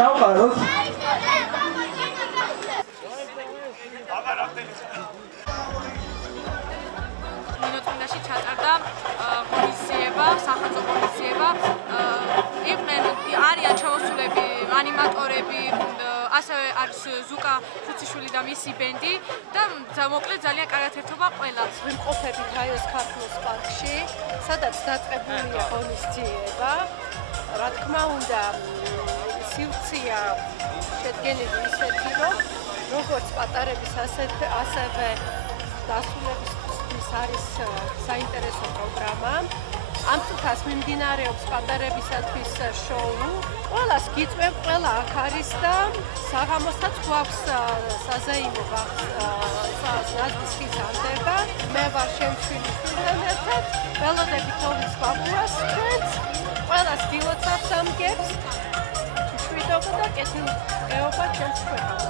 Chaucaros. მინოწმინდაში ჩატარდა ღონისძიება, სახელმწიფო ღონისძიება. არიან ჩამოსულები ანიმატორები, ასევე არის ზუკა ფუციშვილი და მისი ბენდი და მოკლედ ძალიან კარგად ერთობა ყველას. ვიმყოფებით აიოს ქართლის პარკში, სადაც დაწყებულია ღონისძიება. რა თქმა უნდა, სივრცეა შედგენილი ისეთი, რომ როგორც პატარების, ასევე დასრულებისთვის არის საინტერესო პროგრამა. ამ წუთას მიმდინარეობს პატარებისათვის შოუ. ყველას გიწვევ, ყველა აქ არის და საღამოსაც გვაქვს საზეიმო ნაზვის ხიზანდება. მე ვარ შემშვილიშვილთან ერთად, ველოდებით თოვლის ბაბუას ჩვენს, ყველას გილოცავთ ამ გებს, მშვიდობა და კეთილდღეობა ჩვენს ქვეყანაში.